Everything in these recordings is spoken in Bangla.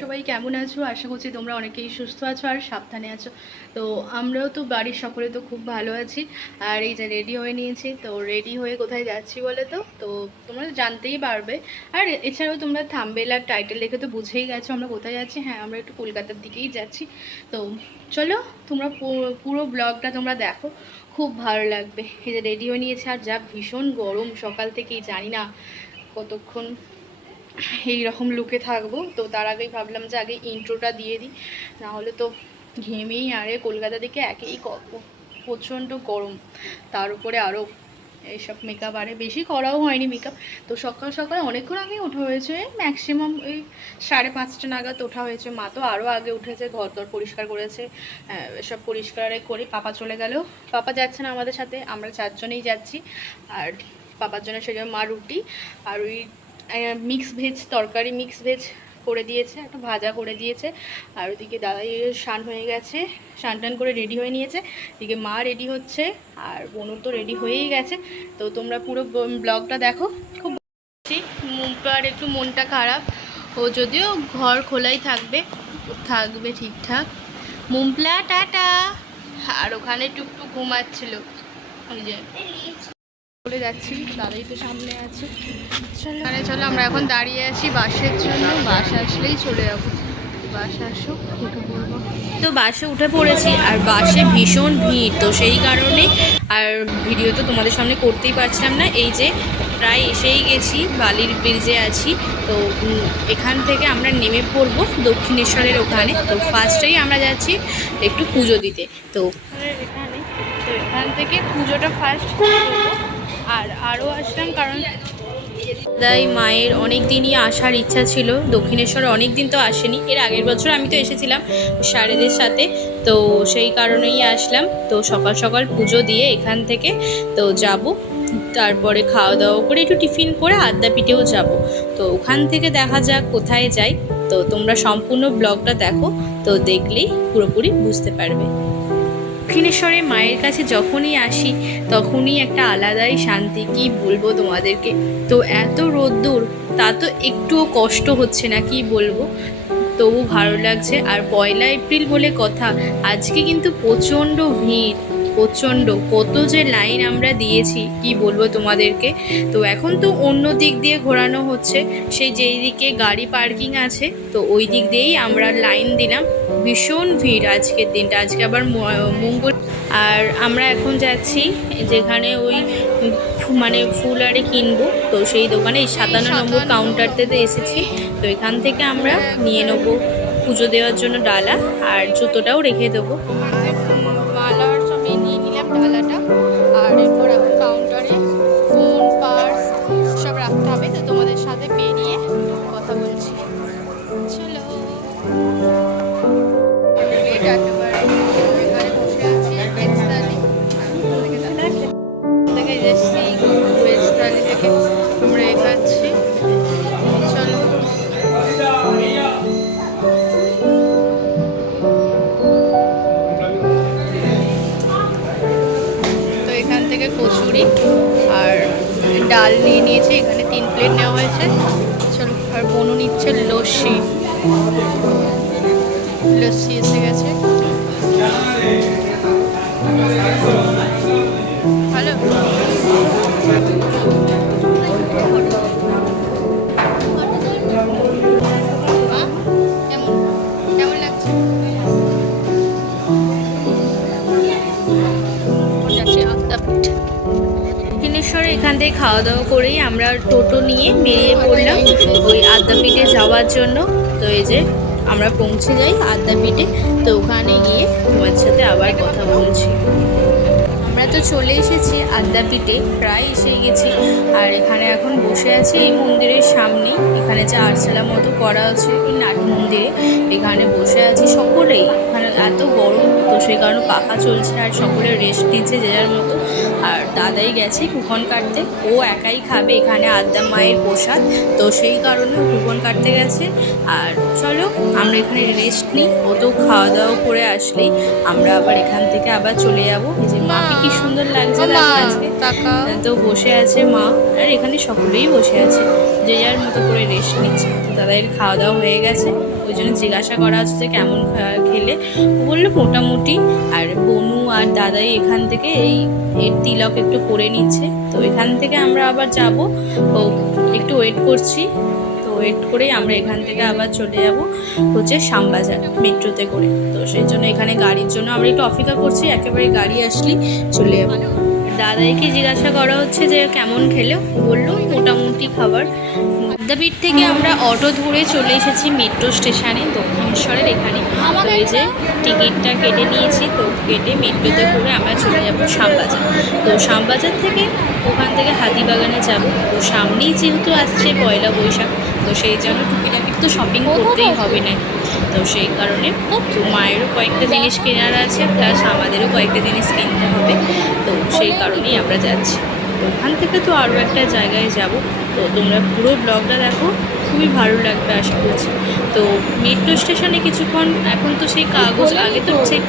সবাই কেমন আছো? আশা করছি তোমরা অনেকেই সুস্থ আছো আর সাবধানে আছো। তো আমরাও তো বাড়ির সকলে তো খুব ভালো আছি। আর এই যে রেডি হয়ে নিয়েছি, তো রেডি হয়ে কোথায় যাচ্ছি বলে তো তোমরা জানতেই পারবে। আর এছাড়াও তোমরা থাম্বনেল আর টাইটেল দেখে তো বুঝেই গেছো আমরা কোথায় যাচ্ছি। হ্যাঁ, আমরা একটু কলকাতার দিকেই যাচ্ছি। তো চলো তোমরা পুরো ব্লগটা তোমরা দেখো, খুব ভালো লাগবে। এই যে রেডি হয়ে নিয়েছে, আর যা ভীষণ গরম সকাল থেকেই, জানি না কতক্ষণ এইরকম লুকে থাকবো। তো তার আগেই ভাবলাম যে আগে ইন্ট্রোটা দিয়ে দিই, না হলে তো ঘেমেই আরে কলকাতা থেকে একেই প্রচণ্ড গরম, তার উপরে আরও এইসব মেকআপ আরে বেশি করাও হয়নি মেকআপ। তো সকাল সকাল অনেকক্ষণ আগে ওঠা হয়েছে, ম্যাক্সিমাম ওই 5:30 নাগাদ ওঠা হয়েছে। মা তো আরও আগে উঠেছে, ঘর দর পরিষ্কার করেছে, সব পরিষ্কার করে পাপা চলে গেল। পাপা যাচ্ছে না আমাদের সাথে, আমরা 4 জনেই যাচ্ছি। আর পাপার জন্য সেজন্য মা রুটি আর ওই মিক্স ভেজ তরকারি, মিক্স ভেজ করে দিয়েছে, একটা ভাজা করে দিয়েছে। আর ওদিকে দাদাই স্নান হয়ে গেছে, স্নান টান করে রেডি হয়ে নিয়েছে। এদিকে মা রেডি হচ্ছে, আর বোনও তো রেডি হয়েই গেছে। তো তোমরা পুরো ব্লগটা দেখো। খুব মুম্পার একটু মনটা খারাপ, ও যদিও ঘর খোলাই থাকবে ঠিকঠাক। মুম্পলা টাটা। আর ওখানে টুকটুক ঘুমাচ্ছিল, ওই যে চলে যাচ্ছি, দাদাই তো সামনে আছে। চলো আমরা এখন দাঁড়িয়ে আছি বাসের জন্য, বাস আসলেই চলে যাবো। বাস আসো, উঠে পড়বো। তো বাসে উঠে পড়েছি, আর বাসে ভীষণ ভিড়, তো সেই কারণে আর ভিডিও তো তোমাদের সামনে করতেই পারছিলাম না। এই যে প্রায় এসেই গেছি, বালির ব্রিজে আছি। তো এখান থেকে আমরা নেমে পড়বো দক্ষিণেশ্বরের ওখানে। তো ফার্স্টেই আমরা যাচ্ছি একটু পুজো দিতে। তো এখান থেকে পুজোটা ফার্স্ট করবো। আর আরও আসলাম কারণ দাদাই মায়ের অনেক দিনই আসার ইচ্ছা ছিল দক্ষিণেশ্বরে, অনেক দিন তো আসেনি। এর আগের বছর আমি তো এসেছিলাম শারেদের সাথে, তো সেই কারণেই আসলাম। তো সকাল সকাল পুজো দিয়ে এখান থেকে তো যাব, তারপরে খাওয়া দাওয়া করে একটু টিফিন করে আদ্যাপীঠেও যাব। তো ওখান থেকে দেখা যাক কোথায় যাই। তো তোমরা সম্পূর্ণ ব্লগটা দেখো, তো দেখলেই পুরোপুরি বুঝতে পারবে। দক্ষিণেশ্বরে মায়ের কাছে যখনই আসি তখনই একটা আলাদাই শান্তি, কি বলবো তোমাদেরকে। তো এত রোদ্দুর, তা তো একটুও কষ্ট হচ্ছে না, কি বলবো, তবু ভালো লাগছে। আর 1 এপ্রিল বলে কথা, আজকে কিন্তু প্রচণ্ড ভিড়, প্রচণ্ড কত যে লাইন আমরা দিয়েছি, কি বলবো তোমাদেরকে। তো এখন তো অন্য দিক দিয়ে ঘোরানো হচ্ছে, সেই যেই দিকে গাড়ি পার্কিং আছে, তো ওই দিক দিয়েই আমরা লাইন দিলাম। ভীষণ ভিড় আজকের দিনটা, আজকে আবার মঙ্গল। আর আমরা এখন যাচ্ছি যেখানে ওই মানে ফুল আরে কিনবো, তো সেই দোকানে 57 নম্বর কাউন্টারটাতে এসেছি। তো এখান থেকে আমরা নিয়ে নেবো পুজো দেওয়ার জন্য ডালা, আর জুতোটাও রেখে দেবো। মালার সব নিয়ে নিলাম ডালাটা, আর এরপর এখন কাউন্টারে ফোন পার্স সব রাখতে হবে। তো তোমাদের সাথে বেরিয়ে কথা বলছি, চলো। আমরা এগাচ্ছি, চলো। তো এখান থেকে কচুরি আর ডাল নিয়ে নিয়েছি, এখানে 3 প্লেট নেওয়া হয়েছে। চলো, আর বনু নিচ্ছে লস্যি, লস্যি এসে গেছে। ভালো কেমন লাগছে? দক্ষিণেশ্বরে এখান থেকে খাওয়া দাওয়া করেই আমরা টোটো নিয়ে বেরিয়ে পড়লাম ওই আদ্যাপীঠে যাওয়ার জন্য। তো এই যে আমরা পৌঁছে যাই আদ্যাপীঠে, তো ওখানে গিয়ে তোমার সাথে আবার কথা বলছি। আমরা তো চলে এসেছি আদ্যাপীঠে, প্রায় এসে গেছি। আর এখানে এখন বসে আছি এই মন্দিরের সামনেই, এখানে যে আরসালা মতো করা আছে এই নাট মন্দিরে, এখানে বসে আছি সকলেই। এখানে এত গরম, তো সেই কারণে পাখা চলছে আর সকলে রেস্ট নিচ্ছে যে যার মতো। আর দাদাই গেছে কুপন কাটতে, ও একাই খাবে এখানে আদ্যা মায়ের প্রসাদ, তো সেই কারণে ও কুপন কাটতে গেছে। আর চলো আমরা এখানে রেস্ট নিই, ও তো খাওয়া দাওয়া করে আসলেই আমরা আবার এখান থেকে আবার চলে যাবো। এই যে মাকে কি সুন্দর লাগছে দেখো আজকে, তো বসে আছে মা, আর এখানে সকলেই বসে আছে, যে যার মতো করে রেস্ট নিচ্ছে। তো দাদাইয়ের খাওয়া দাওয়া হয়ে গেছে, ওই জন্য জিজ্ঞাসা করা হচ্ছে যে কেমন খেলে। ও বললো মোটামুটি। আর বনু আর দাদাই এখান থেকে এর তিলক একটু করে নিচ্ছে, তো এখান থেকে আমরা আবার যাব, ও একটু ওয়েট করছি। তো ওয়েট করেই আমরা এখান থেকে আবার চলে যাব হচ্ছে শ্যামবাজার মেট্রোতে করে। তো সেই জন্য এখানে গাড়ির জন্য আমরা একটু অপেক্ষা করছি, একেবারে গাড়ি আসলেই চলে যাবো। দাদাইকে জিজ্ঞাসা করা হচ্ছে যে কেমন খেলে, বললো মোটামুটি খাবার। আদ্যাপীঠ থেকে আমরা অটো ধরে চলে এসেছি মেট্রো স্টেশনে দক্ষিণেশ্বরের এখানে। তো এই যে টিকিটটা কেটে নিয়েছি, তো কেটে মেট্রোতে করে আমরা চলে যাব শ্যামবাজার। তো শ্যামবাজার থেকে ওখান থেকে হাতিবাগানে যাব। তো সামনেই যেহেতু আসছে পয়লা বৈশাখ, তো সেই জন্য টুকিটাকি তো শপিং করতেই হবে নাকি, তো সেই কারণে তো মায়েরও কয়েকটা জিনিস কেনার আছে, প্লাস আমাদেরও কয়েকটা জিনিস কিনতে হবে, তো সেই কারণেই আমরা যাচ্ছি। তো ওখান থেকে তো আরও একটা জায়গায় যাব, তো তোমরা পুরো ব্লগটা দেখো, খুবই ভালো লাগবে আশা করছি। তো মেট্রো স্টেশনে কিছুক্ষণ, এখন তো সেই কাগজ, আগে তো সেই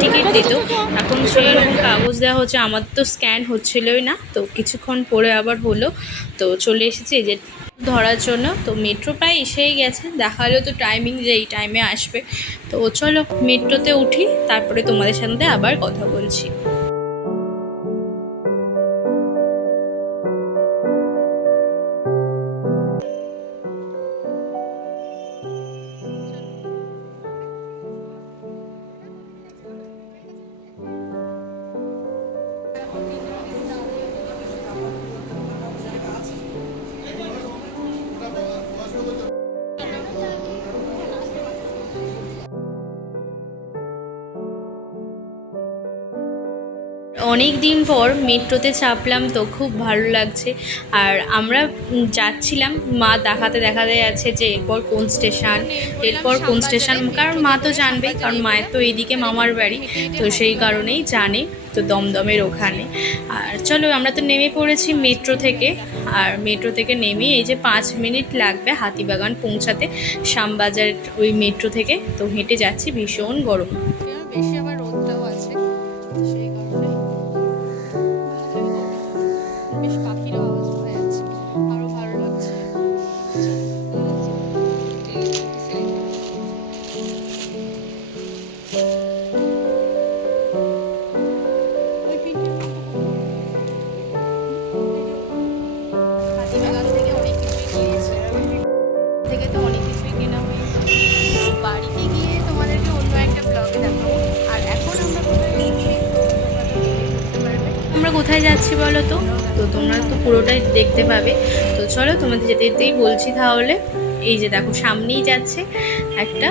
টিকিট দিত, এখন সেই রকম কাগজ দেওয়া হচ্ছে, আমার তো স্ক্যান হচ্ছিলই না, তো কিছুক্ষণ পরে আবার হলো। তো চলে এসেছি এই যে ধরার জন্য। তো মেট্রো প্রায় এসেই গেছে, দেখালো তো টাইমিং যে এই টাইমে আসবে। তো চলো মেট্রোতে উঠি, তারপরে তোমাদের সাথে আবার কথা বলছি। অনেক দিন পর মেট্রোতে চাপলাম, তো খুব ভালো লাগছে। আর আমরা যাচ্ছিলাম, মা দেখাতে দেখাতে যাচ্ছে যে এরপর কোন স্টেশন, কারণ মা তো জানবেই, কারণ মায়ের তো এইদিকে মামার বাড়ি, তো সেই কারণেই জানে, তো দমদমের ওখানে। আর চলো আমরা তো নেমে পড়েছি মেট্রো থেকে, আর মেট্রো থেকে নেমে এই যে 5 মিনিট লাগবে হাতিবাগান পৌঁছাতে শ্যামবাজার ওই মেট্রো থেকে। তো হেঁটে যাচ্ছি, ভীষণ গরম, বেশি আবার রোদটাও আছে, সেই কারণে বেশ পাখিরও আওয়াজ পাওয়া যাচ্ছে, আরও ভালো লাগছে। হাতিবাগান থেকে অনেক কিছুই কিনেছি, থেকে তো অনেক কিছুই কেনা হয়েছে। তো বাড়িতে গিয়ে তোমাদেরকে অন্য একটা ব্লগে দেখাবো। আর এখন আমরা কোথায় যাচ্ছি, আমরা কোথায় যাচ্ছি বলো তো, তো তোমরা তো পুরোটাই দেখতে পাবে। তো চলো তোমাদের যেতে যেতেই বলছি তাহলে। এই যে দেখো সামনেই যাচ্ছে একটা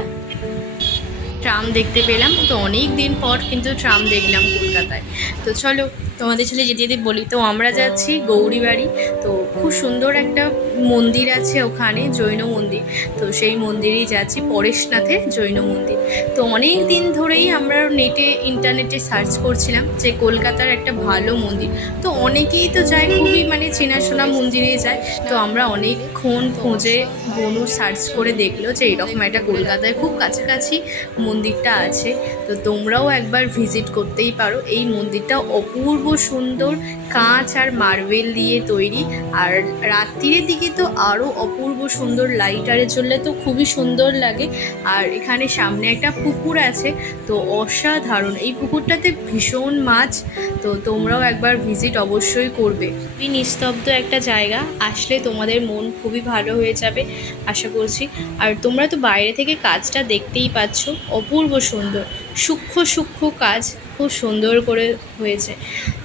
ট্রাম, দেখতে পেলাম, তো অনেক দিন পর কিন্তু ট্রাম দেখলাম কলকাতায়। তো চলো তোমাদের ছেলে যেতে যেতে বলি, তো আমরা যাচ্ছি গৌরীবাড়ি। তো খুব সুন্দর একটা মন্দির আছে ওখানে, জৈন মন্দির, তো সেই মন্দিরেই যাচ্ছি, পরেশনাথের জৈন মন্দির। তো অনেক দিন ধরেই আমরা ইন্টারনেটে সার্চ করছিলাম যে কলকাতার একটা ভালো মন্দির, তো অনেকেই তো যায়, খুবই মানে চেনাশোনা মন্দিরে যায়। তো আমরা অনেকক্ষণ খোঁজে বনু সার্চ করে দেখলো যে এরকম একটা কলকাতায় খুব কাছাকাছি মন্দিরটা আছে। তো তোমরাও একবার ভিজিট করতেই পারো। এই মন্দিরটা অপূর্ব সুন্দর, কাঁচ আর মার্বেল দিয়ে তৈরি, আর রাত্রির দিকে তো আরও অপূর্ব সুন্দর, লাইটারে জ্বললে তো খুবই সুন্দর লাগে। আর এখানে সামনে একটা পুকুর আছে, তো অসাধারণ, এই পুকুরটাতে ভীষণ মাছ। তো তোমরাও একবার ভিজিট অবশ্যই করবে, খুবই নিস্তব্ধ একটা জায়গা, আসলে তোমাদের মন খুবই ভালো হয়ে যাবে আশা করছি। আর তোমরা তো বাইরে থেকে কাজটা দেখতেই পাচ্ছ, অপূর্ব সুন্দর, সূক্ষ্ম সূক্ষ্ম কাজ, খুব সুন্দর করে হয়েছে।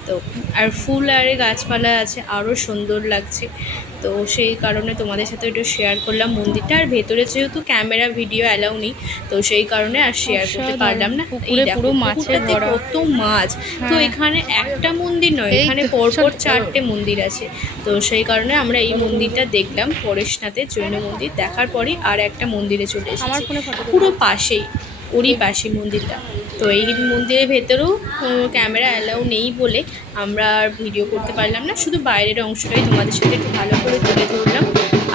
তো আর ফুল আর গাছপালা আছে, আরও সুন্দর লাগছে। তো সেই কারণে তোমাদের সাথে একটু শেয়ার করলাম মন্দিরটা। আর ভেতরে যেহেতু ক্যামেরা ভিডিও অ্যালাউ নেই, তো সেই কারণে আর শেয়ার করতে পারলাম না। এই পুরো মাছের কত মাছ, তো এখানে একটা মন্দির নয়, এখানে পরপর 4টে মন্দির আছে। তো সেই কারণে আমরা এই মন্দিরটা দেখলাম, পরেশনাথের জৈন মন্দির, দেখার পরই আর একটা মন্দিরে চলে এসেছি, পুরো পাশেই, ওরই পাশে মন্দিরটা। তো এই মন্দিরের ভেতরেও ক্যামেরা অ্যালাউ নেই বলে আমরা আর ভিডিও করতে পারলাম না, শুধু বাইরের অংশটাই তোমাদের সাথে একটু ভালো করে তুলে ধরলাম।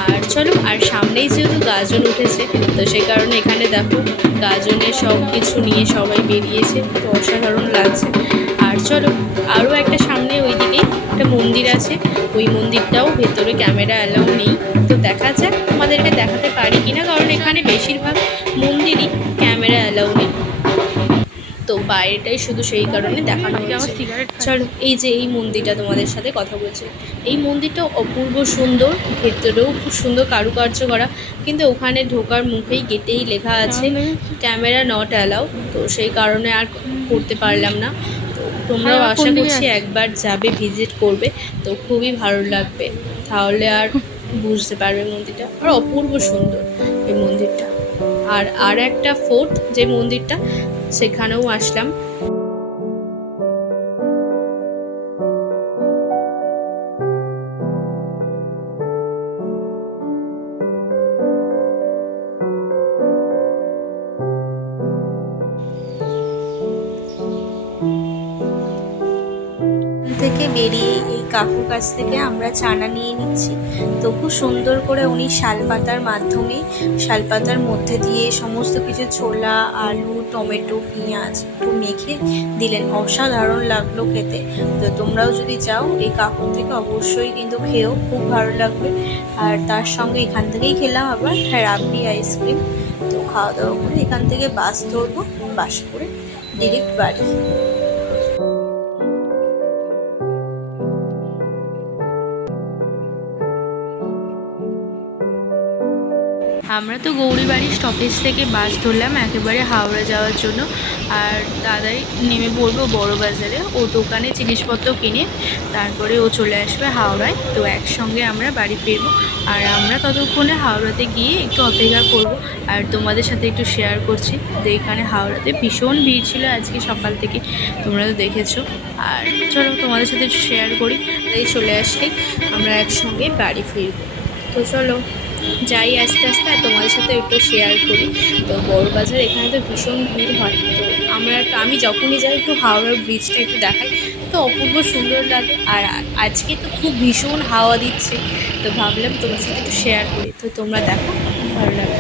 আর চলো, আর সামনেই যেহেতু গাজন উঠেছে, তো সেই কারণে এখানে দেখো গাজনের সব কিছু নিয়ে সবাই বেরিয়েছে, তো অসাধারণ লাগছে। আর চলো, আরও একটা সামনে ওইদিকেই একটা মন্দির আছে, ওই মন্দিরটাও ভেতরে ক্যামেরা অ্যালাউ নেই, তো দেখা যাক তোমাদেরকে দেখাতে পারি কিনা, কারণ এখানে বেশিরভাগ মন্দিরই ক্যামেরা অ্যালাউ নেই, তো বাইরেটাই শুধু সেই কারণে দেখানো হচ্ছে। চলো, এই যে এই মন্দিরটা তোমাদের সাথে কথা বলছে, এই মন্দিরটা অপূর্ব সুন্দর, ভেতরেও খুব সুন্দর কারুকার্য করা, কিন্তু ওখানে ঢোকার মুখেই গেটেই লেখা আছে ক্যামেরা নট অ্যালাউ, তো সেই কারণে আর করতে পারলাম না। তো তোমরাও আশা করছি একবার যাবে, ভিজিট করবে, তো খুবই ভালো লাগবে, তাহলে আর বুঝতে পারবে মন্দিরটা, আর অপূর্ব সুন্দর এই মন্দিরটা। আর একটা ফোর্থ যে মন্দিরটা, সেখানেও আসলাম। থেকে বেরিয়ে এই কাকুর কাছ থেকে আমরা চানা নিয়ে নিচ্ছি, তো খুব সুন্দর করে উনি শালপাতার মাধ্যমে, শালপাতার মধ্যে দিয়ে সমস্ত কিছু ছোলা, আলু, টমেটো, পেঁয়াজ একটু মেখে দিলেন, অসাধারণ লাগলো খেতে। তো তোমরাও যদি যাও এই কাকুর থেকে অবশ্যই কিন্তু খেয়েও, খুব ভালো লাগবে। আর তার সঙ্গে এখান থেকেই খেলাম আবার রাবড়ি আইসক্রিম। তো খাওয়া দাওয়া করে এখান থেকে বাস ধরবো, বাস করে ডিরেক্ট বাড়ি। আমরা তো গৌরীবাড়ি স্টপেজ থেকে বাস ধরলাম একেবারে হাওড়া যাওয়ার জন্য, আর দাদাই নেমে পড়বো বড় বাজারে, ও দোকানে জিনিসপত্র কিনে তারপরে ও চলে আসবে হাওড়ায়, তো একসঙ্গে আমরা বাড়ি ফিরবো। আর আমরা ততক্ষণে হাওড়াতে গিয়ে একটু অপেক্ষা করব, আর তোমাদের সাথে একটু শেয়ার করছি যে এখানে হাওড়াতে ভীষণ ভিড় ছিল আজকে সকাল থেকে, তোমরা তো দেখেছো। আর চলো তোমাদের সাথে একটু শেয়ার করি, তাই চলে আসলেই আমরা একসঙ্গে বাড়ি ফিরবো। তো চলো যাই আস্তে আস্তে, আর তোমাদের সাথে একটু শেয়ার করি। তো বড়বাজার এখানে তো ভীষণ ভিড় হয়, তো আমি যখনই যাই একটু হাওড়ার ব্রিজটা একটু দেখাই, তো অপূর্ব সুন্দর লাগে। আর আজকে তো খুব ভীষণ হাওয়া দিচ্ছে, তো ভাবলাম তোমার সাথে একটু শেয়ার করি, তো তোমরা দেখো, ভালো লাগে।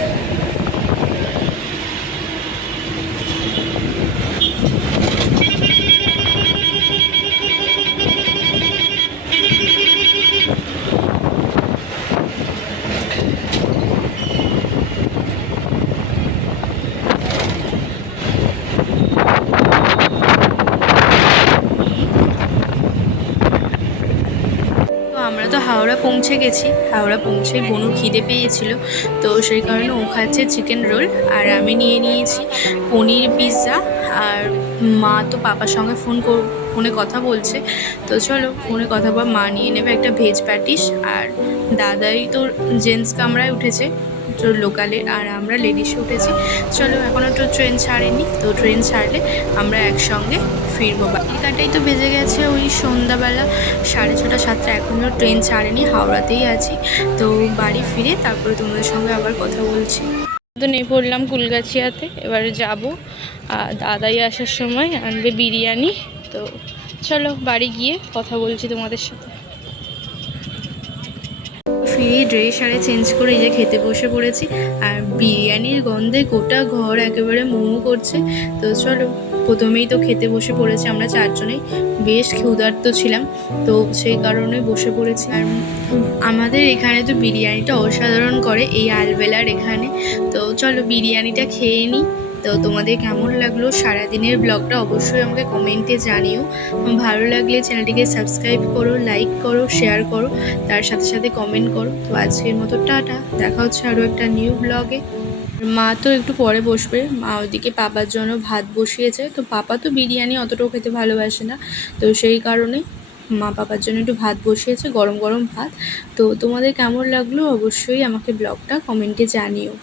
আমরা তো হাওড়া পৌঁছে গেছি, হাওড়া পৌঁছে বনু খিদে পেয়েছিল, তো সেই কারণে ও খাচ্ছে চিকেন রোল, আর আমি নিয়ে নিয়েছি পনির পিৎজা। আর মা তো পাপার সঙ্গে ফোনে কথা বলছে, তো চলো ফোনে কথা বল, মা নিয়ে নেবে একটা ভেজ প্যাটিস, আর দাদাই তো জেন্টস কামরায় উঠেছে তো লোকালে, আর আমরা লেডিসে উঠেছি। চলো এখনও তো ট্রেন ছাড়েনি, তো ট্রেন ছাড়লে আমরা একসঙ্গে ফিরবো। বাকিটাই তো বেজে গেছে ওই সন্ধ্যাবেলা 6:30 7টা, এখনও ট্রেন ছাড়েনি, হাওড়াতেই আছি। তো বাড়ি ফিরে তারপরে তোমাদের সঙ্গে আবার কথা বলছি। তো নেই পড়লাম কুলগাছিয়াতে, এবারে যাব, দাদাই আসার সময় আনবে বিরিয়ানি। তো চলো বাড়ি গিয়ে কথা বলছি তোমাদের সাথে। ফিরে ড্রেস আরে চেঞ্জ করে এই যে খেতে বসে পড়েছি, আর বিরিয়ানির গন্ধে গোটা ঘর একেবারে মোমো করছে। তো চলো প্রথমেই তো খেতে বসে পড়েছি, আমরা চারজনেই বেশ ক্ষুধার্ত ছিলাম, তো সেই কারণে বসে পড়েছি। আর আমাদের এখানে তো বিরিয়ানিটা অসাধারণ করে এই আলবেলার এখানে, তো চলো বিরিয়ানিটা খেয়ে নিই। তো তোমাদের কেমন লাগলো সারাদিনের ব্লগটা অবশ্যই আমাকে কমেন্টে জানিও, ভালো লাগলে চ্যানেলটিকে সাবস্ক্রাইব করো, লাইক করো, শেয়ার করো, তার সাথে সাথে কমেন্ট করো। তো আজকের মতো টাটা, দেখা হচ্ছে আরও একটা নিউ ব্লগে। মা তো একটু পরে বসবে, মা ওইদিকে পাপার জন্য ভাত বসিয়েছে, তো পাপা তো বিরিয়ানি অতটাও খেতে ভালোবাসে না, তো সেই কারণে মা পাপার জন্য একটু ভাত বসিয়েছে, গরম গরম ভাত। তো তোমাদের কেমন লাগলো অবশ্যই আমাকে ব্লগটা কমেন্টে জানিও।